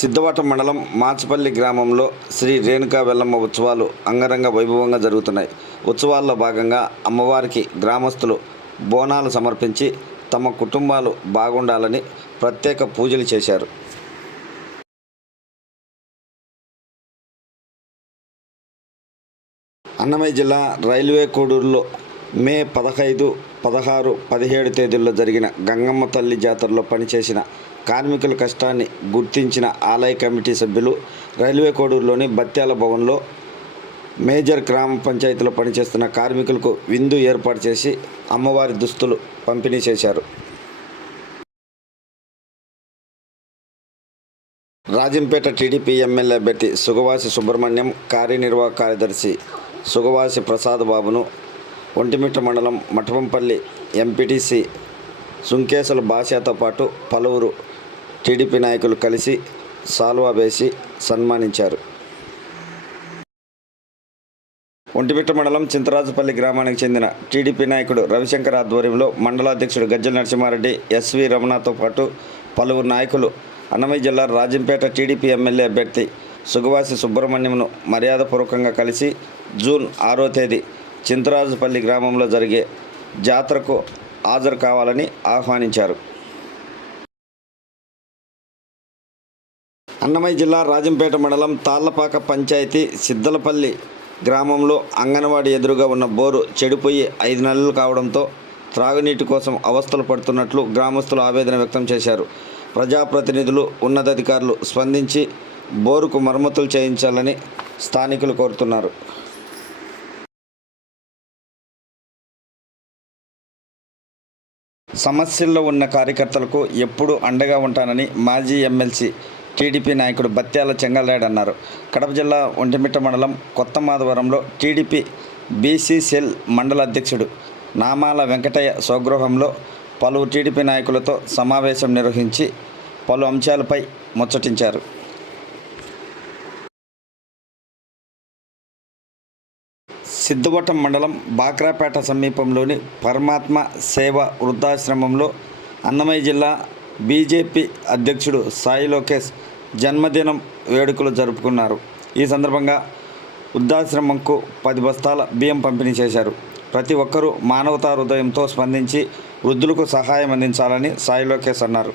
సిద్ధవటం మండలం మాచపల్లి గ్రామంలో శ్రీ రేణుకా వెల్లమ్మ ఉత్సవాలు అంగరంగ వైభవంగా జరుగుతున్నాయి. ఉత్సవాల్లో భాగంగా అమ్మవారికి గ్రామస్తులు బోనాలు సమర్పించి తమ కుటుంబాలు బాగుండాలని ప్రత్యేక పూజలు చేశారు. అన్నమయ్య జిల్లా రైల్వే కోడూరులో మే పదహైదు పదహారు పదిహేడు తేదీల్లో జరిగిన గంగమ్మ తల్లి జాతరలో పనిచేసిన కార్మికుల కష్టాన్ని గుర్తించిన ఆలయ కమిటీ సభ్యులు రైల్వే కోడూరులోని బత్యాల భవన్లో మేజర్ గ్రామ పంచాయతీలో పనిచేస్తున్న కార్మికులకు విందు ఏర్పాటు చేసి అమ్మవారి దుస్తులు పంపిణీ చేశారు. రాజంపేట టీడీపీ ఎమ్మెల్యే అభ్యర్థి సుగవాసి సుబ్రహ్మణ్యం కార్యనిర్వాహక కార్యదర్శి సుగవాసి ప్రసాద్ బాబును ఒంటిమిట్ట మండలం మఠపంపల్లి ఎంపీటీసీ సుంకేశల భాషతో పాటు పలువురు టీడీపీ నాయకులు కలిసి సాల్వా వేసి సన్మానించారు. ఒంటిమిట్ట మండలం చింతరాజుపల్లి గ్రామానికి చెందిన టీడీపీ నాయకుడు రవిశంకర్ ఆధ్వర్యంలో మండలాధ్యక్షుడు గజ్జల నరసింహారెడ్డి ఎస్వి రమణతో పాటు పలువురు నాయకులు అన్నమయ్య జిల్లా రాజంపేట టీడీపీ ఎమ్మెల్యే అభ్యర్థి సుగవాసి సుబ్రహ్మణ్యంను మర్యాదపూర్వకంగా కలిసి జూన్ ఆరో తేదీ చింతరాజుపల్లి గ్రామంలో జరిగే జాతరకు హాజరు కావాలని ఆహ్వానించారు. అన్నమయ్య జిల్లా రాజంపేట మండలం తాళ్ళపాక పంచాయతీ సిద్దలపల్లి గ్రామంలో అంగన్వాడీ ఎదురుగా ఉన్న బోరు చెడిపోయి ఐదు నెలలు కావడంతో త్రాగునీటి కోసం అవస్థలు పడుతున్నట్లు గ్రామస్తులు ఆవేదన వ్యక్తం చేశారు. ప్రజాప్రతినిధులు ఉన్నతాధికారులు స్పందించి బోరుకు మరమ్మతులు చేయించాలని స్థానికులు కోరుతున్నారు. సమస్యల్లో ఉన్న కార్యకర్తలకు ఎప్పుడూ అండగా ఉంటానని మాజీ ఎమ్మెల్సీ టీడీపీ నాయకుడు బత్యాల చెంగల్రాయుడు అన్నారు. కడప జిల్లా ఒంటిమిట్ట మండలం కొత్త మాధవరంలో టీడీపీ బీసీ సెల్ మండల అధ్యక్షుడు నామాల వెంకటయ్య స్వగృహంలో పలువురు టీడీపీ నాయకులతో సమావేశం నిర్వహించి పలు అంశాలపై ముచ్చటించారు. సిద్ధవటం మండలం బాక్రాపేట సమీపంలోని పరమాత్మ సేవ వృద్ధాశ్రమంలో అన్నమయ్య జిల్లా బీజేపీ అధ్యక్షుడు సాయి లోకేష్ జన్మదినం వేడుకలు జరుపుకున్నారు. ఈ సందర్భంగా వృద్ధాశ్రమంకు పది బస్తాల బియ్యం పంపిణీ చేశారు. ప్రతి ఒక్కరూ మానవతా హృదయంతో స్పందించి వృద్ధులకు సహాయం అందించాలని సాయి లోకేష్ అన్నారు.